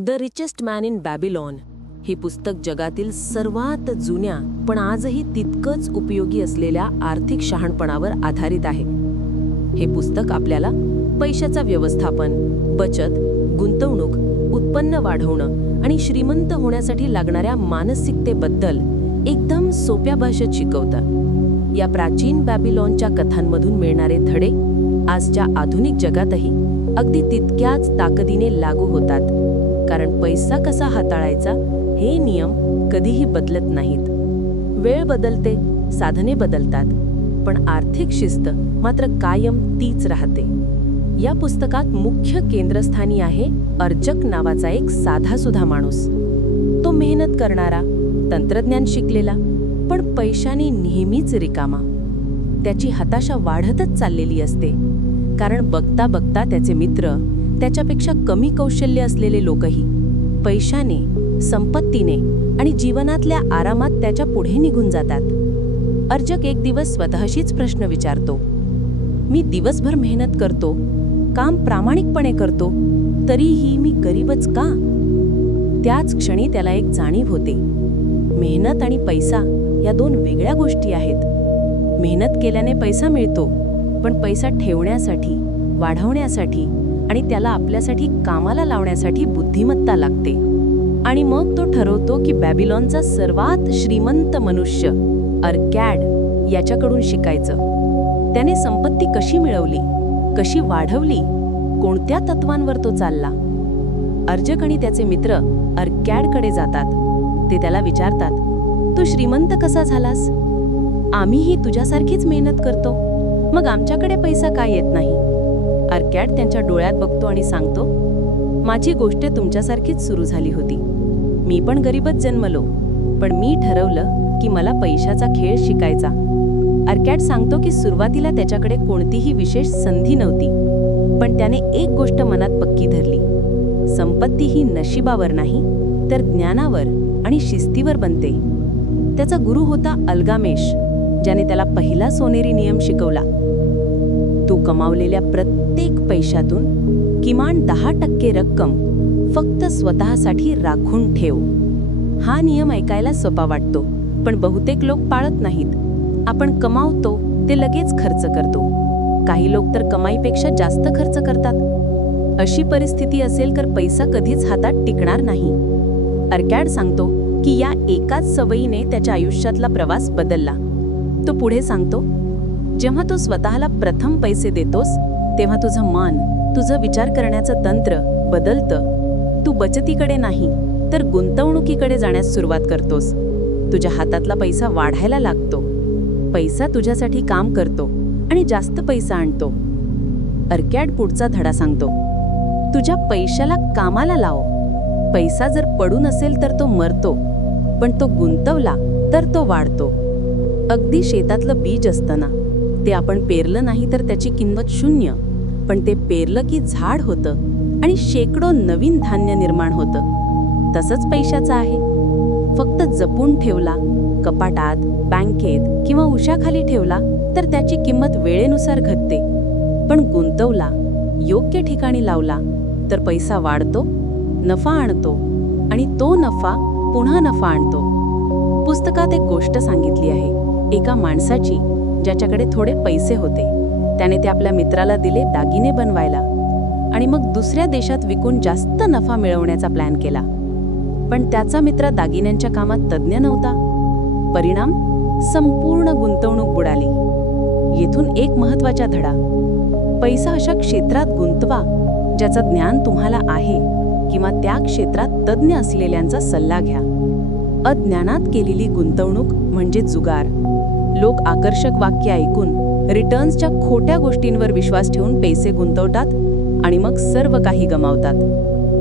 The richest man in Babylon. हे पुस्तक जगातील सर्वात जुन्या पण आजही तितकंच उपयोगी असलेल्या आर्थिक शहाणपणावर आधारित आहे. हे पुस्तक आपल्याला पैशाचा व्यवस्थापन बचत गुंतवणूक उत्पन्न वाढवणं आणि श्रीमंत होण्यासाठी लागणाऱ्या मानसिकतेबद्दल एकदम सोप्या भाषेत शिकवतं. या प्राचीन बॅबिलॉनच्या कथांमधून मिळणारे धडे आजच्या आधुनिक जगातही अगदी तितक्याच ताकदीने लागू होतात. कारण पैसा कसा हाताळायचा हे नियम कधीही बदलत नाहीत. वेळ बदलते साधने बदलतात पण आर्थिक शिस्त मात्र कायम तीच राहते. या पुस्तकात मुख्य केंद्रस्थानी आहे अर्जक नावाचा एक साधासुधा माणूस. तो मेहनत करणारा तंत्रज्ञान शिकलेला पण पैशाने नेहमीच रिकामा. त्याची हताशा वाढतच चाललेली असते. कारण बघता बघता त्याचे मित्र त्याच्यापेक्षा कमी कौशल्य असलेले लोकही पैशाने संपत्तीने आणि जीवनातल्या आरामात त्याच्या पुढे निघून जातात. अर्जक एक दिवस स्वतःशीच प्रश्न विचारतो. मी दिवसभर मेहनत करतो काम प्रामाणिकपणे करतो तरीही मी गरीबच का? त्याच क्षणी त्याला एक जाणीव होते. मेहनत आणि पैसा या दोन वेगळ्या गोष्टी आहेत. मेहनत केल्याने पैसा मिळतो पण पैसा ठेवण्यासाठी वाढवण्यासाठी आणि त्याला आपल्यासाठी कामाला लावण्यासाठी बुद्धिमत्ता लागते. आणि मग तो ठरवतो की बॅबिलॉनचा सर्वात श्रीमंत मनुष्य अर्कॅड याच्याकडून शिकायचं. त्याने संपत्ती कशी मिळवली कशी वाढवली कोणत्या तत्वांवर तो चालला? अर्जक आणि त्याचे मित्र अर्कॅडकडे जातात. ते त्याला विचारतात तू श्रीमंत कसा झालास? आम्हीही तुझ्यासारखीच मेहनत करतो. मग आमच्याकडे पैसा काय येत नाही? अर्क्याट त्यांच्या डोळ्यात बघतो आणि सांगतो माझी गोष्ट तुमच्यासारखीच सुरू झाली होती. मी पण गरीबच जन्मलो पण मी ठरवलं की मला पैशाचा खेळ शिकायचा. अर्कॅट सांगतो की सुरुवातीला त्याच्याकडे कोणतीही विशेष संधी नव्हती पण त्याने एक गोष्ट मनात पक्की धरली. संपत्ती ही नशिबावर नाही तर ज्ञानावर आणि शिस्तीवर बनते. त्याचा गुरु होता अल्गामेश ज्याने त्याला पहिला सोनेरी नियम शिकवला. तू कमावलेल्या प्रत्येक प्रत्येक पैशातून किमान दहा टक्के रक्कम फक्त स्वतःसाठी राखून ठेव. हा नियम ऐकायला सोपा वाटतो पण बहुतेक लोक पाळत नाहीत. आपण कमावतो ते लगेच खर्च करतो. काही लोक तर कमाईपेक्षा जास्त खर्च करतात. अशी परिस्थिती असेल तर पैसा कधीच हातात टिकणार नाही. अर्कॅड सांगतो की या एकाच सवयीने त्याच्या आयुष्यातला प्रवास बदलला. तो पुढे सांगतो जेव्हा तू स्वतःला प्रथम पैसे देतोस तेव्हा तुझं मान तुझं विचार करण्याचं तंत्र बदलतं. तू बचतीकडे नाही तर गुंतवणुकीकडे जाण्यास सुरुवात करतोस. तुझ्या हातातला पैसा वाढायला लागतो. पैसा तुझ्यासाठी काम करतो आणि जास्त पैसा आणतो. अर्कॅड पुढचा धडा सांगतो. तुझ्या पैशाला कामाला लाव. पैसा जर पडून असेल तर तो मरतो पण तो गुंतवला तर तो वाढतो. अगदी शेतातलं बीज असतं ना ते आपण पेरलं नाही तर त्याची किंमत शून्य. पण ते पेरलं की झाड होतं आणि शेकडो नवीन धान्य निर्माण होतं. तसंच पैशाचं आहे. फक्त जपून ठेवला कपाटात बँकेत किंवा उशाखाली ठेवला तर त्याची किंमत वेळेनुसार घटते. पण गुंतवला योग्य ठिकाणी लावला तर पैसा वाढतो नफा आणतो आणि तो नफा पुन्हा नफा आणतो. पुस्तकात एक गोष्ट सांगितली आहे. एका माणसाची ज्याच्याकडे थोडे पैसे होते. त्याने ते आपल्या मित्राला दिले दागिने बनवायला. आणि मग दुसऱ्या देशात विकून जास्त नफा मिळवण्याचा प्लॅन केला. पण त्याचा मित्र दागिन्यांच्या कामात तज्ज्ञ नव्हता. परिणाम? संपूर्ण गुंतवणूक बुडाली. येथून एक महत्त्वाचा धडा. पैसा अशा क्षेत्रात गुंतवा ज्याचं ज्ञान तुम्हाला आहे किंवा त्या क्षेत्रात तज्ज्ञ असलेल्यांचा सल्ला घ्या. अज्ञानात केलेली गुंतवणूक म्हणजे जुगार. लोक आकर्षक वाक्य ऐकून रिटर्न्सच्या खोट्या गोष्टींवर विश्वास ठेवून पैसे गुंतवतात आणि मग सर्व काही गमावतात.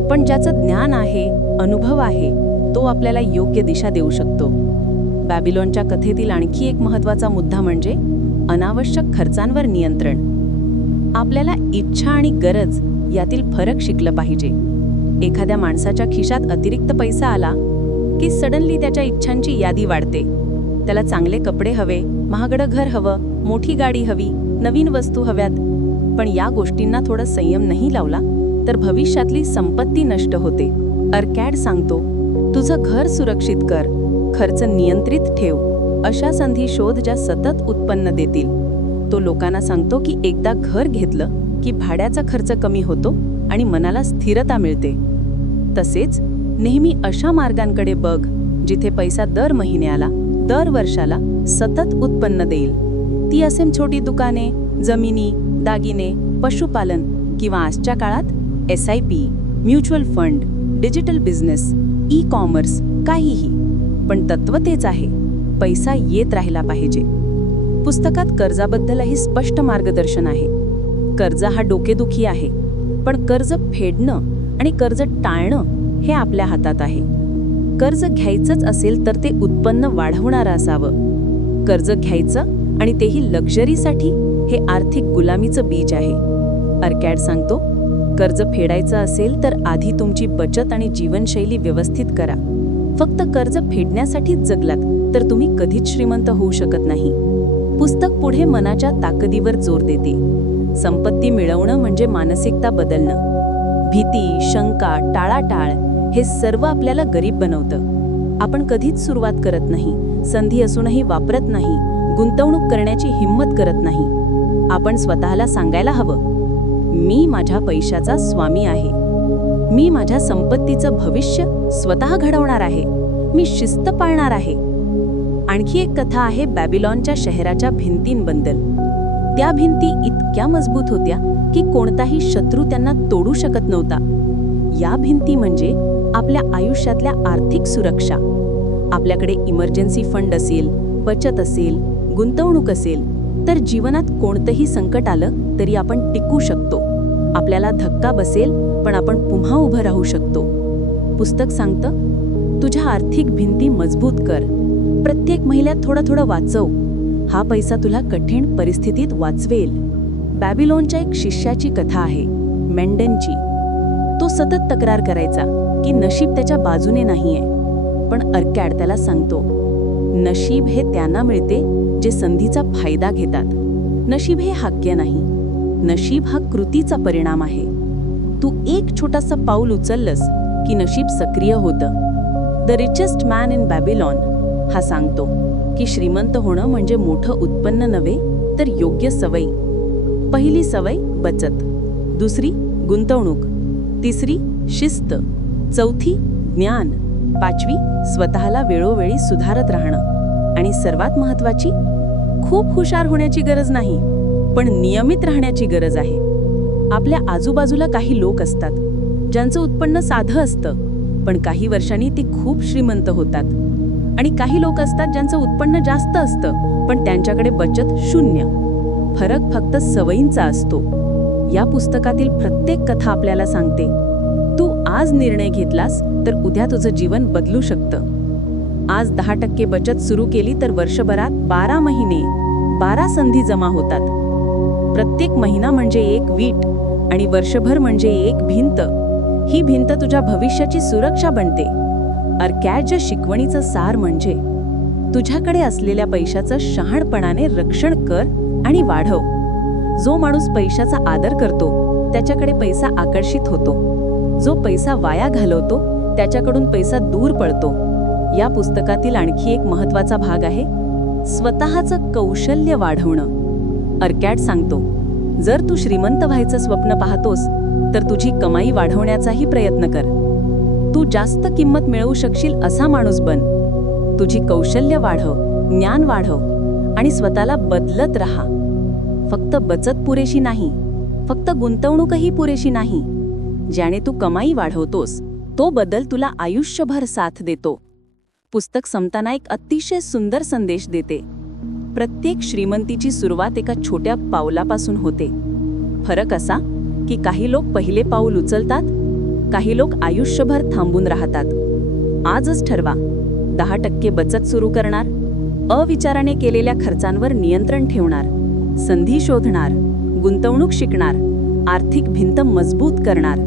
पण ज्याचं ज्ञान आहे अनुभव आहे तो आपल्याला योग्य दिशा देऊ शकतो. बॅबिलॉनच्या कथेतील आणखी एक महत्त्वाचा मुद्दा म्हणजे अनावश्यक खर्चांवर नियंत्रण. आपल्याला इच्छा आणि गरज यातील फरक शिकलं पाहिजे. एखाद्या माणसाच्या खिशात अतिरिक्त पैसा आला की सडनली त्याच्या इच्छांची यादी वाढते. त्याला चांगले कपडे हवे महागडं घर हवं मोठी गाडी हवी नवीन वस्तू हव्यात. पण या गोष्टींना थोडा संयम नाही लावला तर भविष्यातली संपत्ती नष्ट होते. अर्कॅड सांगतो तुझं घर सुरक्षित कर खर्च नियंत्रित ठेव. अशा संधी शोध ज्या सतत उत्पन्न देतील. तो लोकांना सांगतो की एकदा घर घेतलं की भाड्याचा खर्च कमी होतो आणि मनाला स्थिरता मिळते. तसेच नेहमी अशा मार्गांकडे बघ जिथे पैसा दर महिन्याला दर वर्षाला सतत उत्पन्न देईल. ती असेल छोटी दुकाने जमिनी दागिने पशुपालन किंवा आजच्या काळात S I P mutual fund digital business e-commerce काहीही. पण तत्व तेच आहे पैसा येत राहिला पाहिजे. पुस्तकात कर्जाबद्दलही स्पष्ट मार्गदर्शन आहे. कर्ज हा डोकेदुखी आहे पण कर्ज फेडणं आणि कर्ज टाळणं हे आपल्या हातात आहे. कर्ज घ्यायचंच असेल तर ते उत्पन्न वाढवणारं असावं. कर्ज घ्यायचं आणि तेही लक्झरीसाठी हे आर्थिक गुलामीचं बीज आहे. अर्कॅड सांगतो कर्ज फेडायचं असेल तर आधी तुमची बचत आणि जीवनशैली व्यवस्थित करा. फक्त कर्ज फेडण्यासाठीच जगलात तर तुम्ही कधीच श्रीमंत होऊ शकत नाही. पुस्तक पुढे मनाच्या ताकदीवर जोर देते. संपत्ती मिळवणं म्हणजे मानसिकता बदलणं. भीती शंका टाळाटाळ हे सर्व आपल्याला गरीब बनवतं. आपण कधीच सुरुवात करत नाही संधी असूनही वापरत नाही गुंतवणूक करण्याची हिंमत करत नाही. आपण स्वतःला सांगायला हवं मी माझ्या पैशाचा स्वामी आहे. मी माझ्या संपत्तीचं भविष्य स्वतः घडवणार आहे. मी शिस्त पाळणार आहे. आणखी एक कथा आहे बॅबिलॉनच्या शहराच्या भिंतींबद्दल. त्या भिंती इतक्या मजबूत होत्या की कोणताही शत्रू त्यांना तोडू शकत नव्हता. या भिंती म्हणजे आपल्या आयुष्यातल्या आर्थिक सुरक्षा. आपल्याकडे इमर्जन्सी फंड असेल बचत असेल गुंतवणूक असेल तर जीवनात कोणतंही संकट आलं तरी आपण टिकू शकतो. आपल्याला धक्का बसेल पण आपण पुन्हा उभं राहू शकतो. पुस्तक सांगतं तुझ्या आर्थिक भिंती मजबूत कर. प्रत्येक महिन्यात थोडं थोडं वाचव. हा पैसा तुला कठीण परिस्थितीत वाचवेल. बॅबिलॉनच्या एक शिष्याची कथा आहे मेंडनची. तो सतत तक्रार करायचा की नशीब त्याच्या बाजूने नाहीये. पण अर्कॅड त्याला सांगतो नशीब हे त्यांना मिळते जे संधीचा फायदा घेतात. नशीब हे हाक्य नाही. नशीब हा कृतीचा परिणाम आहे. तू एक छोटासा पाऊल उचललंस की नशीब सक्रिय होतं. The richest man in Babylon हा सांगतो की श्रीमंत होणं म्हणजे मोठं उत्पन्न नव्हे तर योग्य सवयी. पहिली सवय बचत. दुसरी गुंतवणूक. तिसरी शिस्त. चौथी ज्ञान. पाचवी स्वतःला वेळोवेळी सुधारत राहणं. आणि सर्वात महत्वाची खूप हुशार होण्याची गरज नाही पण नियमित राहण्याची गरज आहे. आपल्या आजूबाजूला काही लोक असतात ज्यांचं उत्पन्न साधं असतं पण काही वर्षांनी ते खूप श्रीमंत होतात. आणि काही लोक असतात ज्यांचं उत्पन्न जास्त असतं पण त्यांच्याकडे बचत शून्य. फरक फक्त सवयींचा असतो. या पुस्तकातील प्रत्येक कथा आपल्याला सांगते तू आज निर्णय घेतलास तर उद्या तुझं जीवन बदलू शकतं. आज दहा टक्के बचत सुरू केली तर वर्षभरात बारा महिने बारा संधी जमा होतात. प्रत्येक महिना म्हणजे एक वीट आणि वर्षभर म्हणजे एक भिंत. ही भिंत तुझ्या भविष्याची सुरक्षा बनते. अर्कॅडच्या शिकवणीचं सार म्हणजे तुझ्याकडे असलेल्या पैशाचं शहाणपणाने रक्षण कर आणि वाढव. जो माणूस पैशाचा आदर करतो त्याच्याकडे पैसा आकर्षित होतो. जो पैसा वाया घालवतो त्याच्याकडून पैसा दूर पडतो. या पुस्तकातील आणखी एक महत्त्वाचा भाग आहे स्वतःचं कौशल्य वाढवणं. अर्कॅट सांगतो जर तू श्रीमंत व्हायचं स्वप्न पाहतोस तर तुझी कमाई वाढवण्याचाही प्रयत्न कर. तू जास्त किंमत मिळवू शकशील असा माणूस बन. तुझी कौशल्य वाढव ज्ञान वाढव आणि स्वतःला बदलत राहा. फक्त बचत पुरेशी नाही फक्त गुंतवणूकही पुरेशी नाही. ज्याने तू कमाई वाढवतोस तो बदल तुला आयुष्यभर साथ देतो. पुस्तक संपताना एक अतिशय सुंदर संदेश देते. प्रत्येक श्रीमंतीची सुरुवात एका छोट्या पावलापासून होते. फरक असा की काही लोक पहिले पाऊल उचलतात काही लोक आयुष्यभर थांबून राहतात. आजच ठरवा दहा टक्के बचत सुरू करणार अविचाराने केलेल्या खर्चांवर नियंत्रण ठेवणार संधी शोधणार गुंतवणूक शिकणार आर्थिक भिंत मजबूत करणार.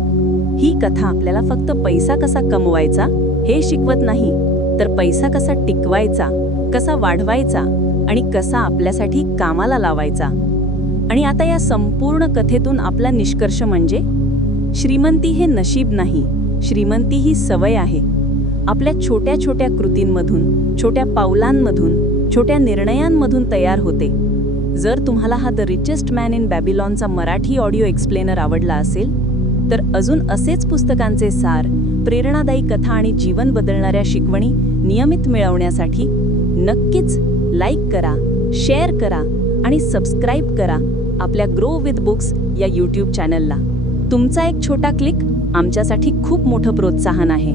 ही कथा आपल्याला फक्त पैसा कसा कमवायचा हे शिकवत नाही. तर पैसा कसा टिकवायचा कसा वाढवायचा आणि कसा आपल्यासाठी कामाला लावायचा? आणि आता या संपूर्ण कथेतून आपला निष्कर्ष म्हणजे श्रीमंती हे नशीब नाही श्रीमंती ही सवय आहे. आपल्या छोट्या छोट्या कृतींमधून छोट्या पावलांमधून छोट्या निर्णयांमधून तयार होते. जर तुम्हाला हा द रिचेस्ट मॅन इन बॅबिलॉनचा मराठी ऑडिओ एक्सप्लेनर आवडला असेल तर अजून असेच पुस्तकांचे सार प्रेरणादायी कथा आणि जीवन बदलणाऱ्या शिकवणी नियमित मिळवण्यासाठी नक्कीच लाईक करा शेअर करा आणि सबस्क्राईब करा आपल्या ग्रो विथ बुक्स या यूट्यूब चॅनलला तुमचा एक छोटा क्लिक आमच्यासाठी खूप मोठं प्रोत्साहन आहे.